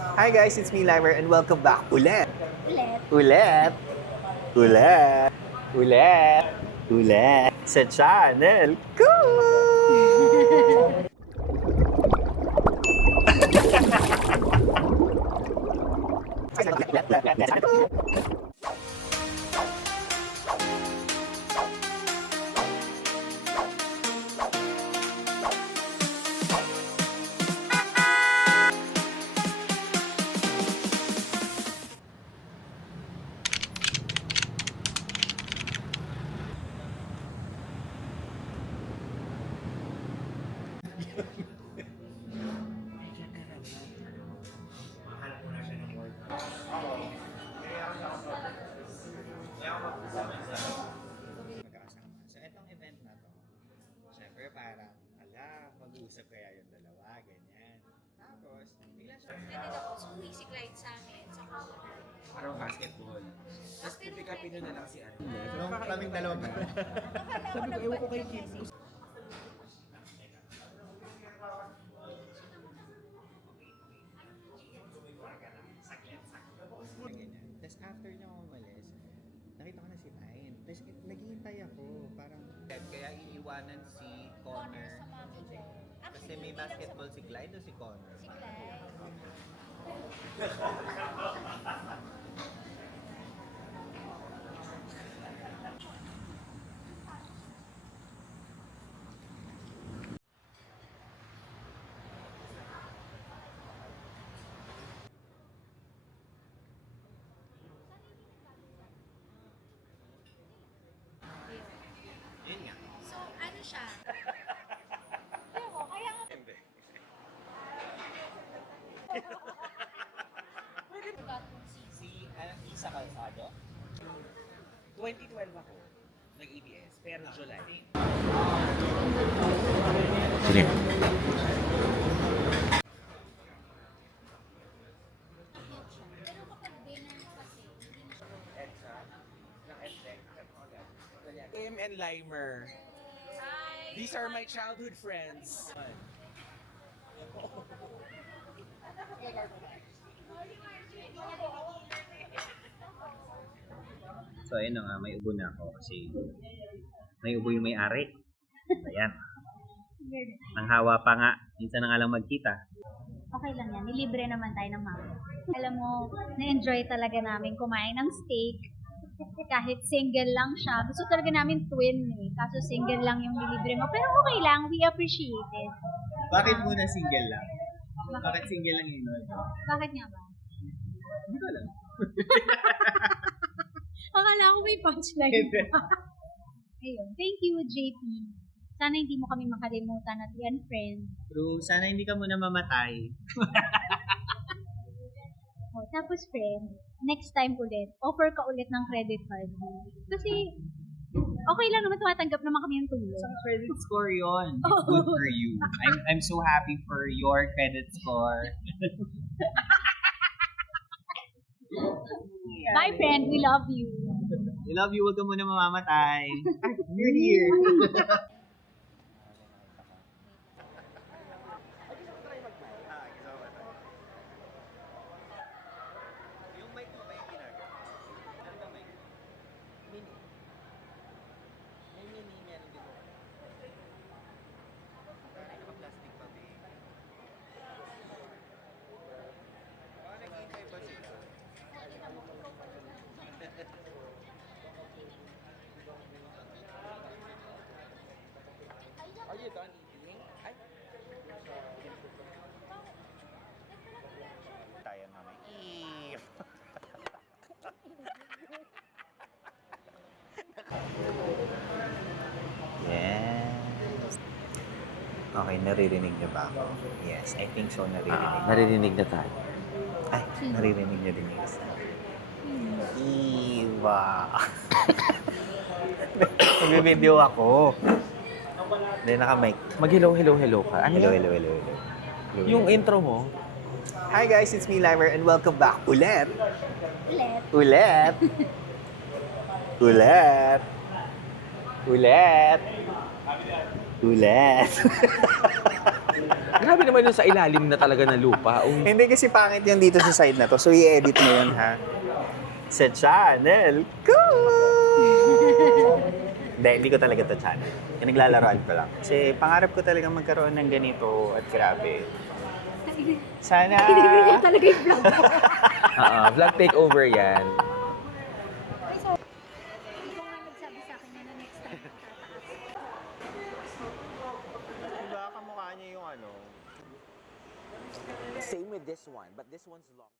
Hi guys, it's me Limer and welcome back ulit. Ulit. Ulit. Ulit. Ulit. Ulit. Sa channel ko. Magkakasama. So, itong event na to, syempre parang, mag-uusap kaya yung dalawa, ganyan. Tapos, bigla siya. Nandito ako, so si Clyde sa amin, sa counter. Parang basketball. Tapos, pipick upin nyo na lang si ano. Nung kaming dalawa ba? Sabi ko, ewan ko kay Kim. Ganyan. Tapos, after niya umalis, nakita ko na si Pine. Tapos, naghihintay ako. Parang, kaya iiwanan si Connor Connor. sa mami ko. Kasi may basketball si Clyde o si Connor? Si Clyde. Yun nga. So, ano siya? Ewan ko, kaya nga. Hindi. Gatong season. Si Isa Calzado? 2012 ako. Nag-EBS. Pero July. Sige. Pero kapag dinner kasi, hindi na siya. EDSA. Ng EdTech. Kim and Limer. Hi! These are my childhood friends. So ayun na nga, may ubo na ako kasi may ubo yung may-ari. Ayan. Ang hawa pa nga, minsan na nga lang magkita. Okay lang yan. Nilibre naman tayo ng mama. Alam mo, na-enjoy talaga namin kumain ng steak. Kahit single lang siya. Gusto talaga namin twin eh. Kaso single lang yung nilibre mo. Pero okay lang. We appreciate it. Bakit muna single lang? Bakit single lang yun? Bakit nga ba? Hindi ko alam. Akala ko may punchline. Ayun. Thank you, JP. Sana hindi mo kami makalimutan at i-unfriend. True, sana hindi ka muna mamatay. Oh, tapos friend, next time ulit, offer ka ulit ng credit card mo. Kasi, okay lang naman, tumatanggap naman kami ng tulong. Isang credit score yon. It's Oh. good for you. I'm so happy for your credit score. Bye friend, we love you. We love you, huwag ka muna mamamatay. You're here. Yung mic mo ba yung ginagawa? Ano ba mic? Mini. May mini meron din mo. Naka-plastic pa ba eh? Baka naghihintay pa sila. Are you done eating? Ay. Tayo naman. Yes. Okay, naririnig niyo ba ako? Yes, I think so, naririnig. Naririnig na tayo. Ay, naririnig niyo din yung isa. Iwa. Nag-video ako. Hindi, naka-mic. Mag-hello ka. Ano Hello, yun? hello, hello, hello. Hello, Yung hello. intro mo? Hi guys, it's me Limer and welcome back ulit. Ulit. Ulit. Ulit. Ulit. Ulit. Grabe naman yung sa ilalim na talaga ng lupa. Oh. Hindi kasi pangit yung dito sa side na to. So, i-edit mo yun, ha? Sa channel ko! Hindi ko talaga to channel. Naglalaraan ko lang. Kasi pangarap ko talaga magkaroon ng ganito at grabe. Sana... Tinigil niya talaga yung vlog ko. Vlog takeover yan. Ikaw nga nagsabi sa akin na next time tataas. Diba kamukha niya yung ano? Same with this one, but this one's long.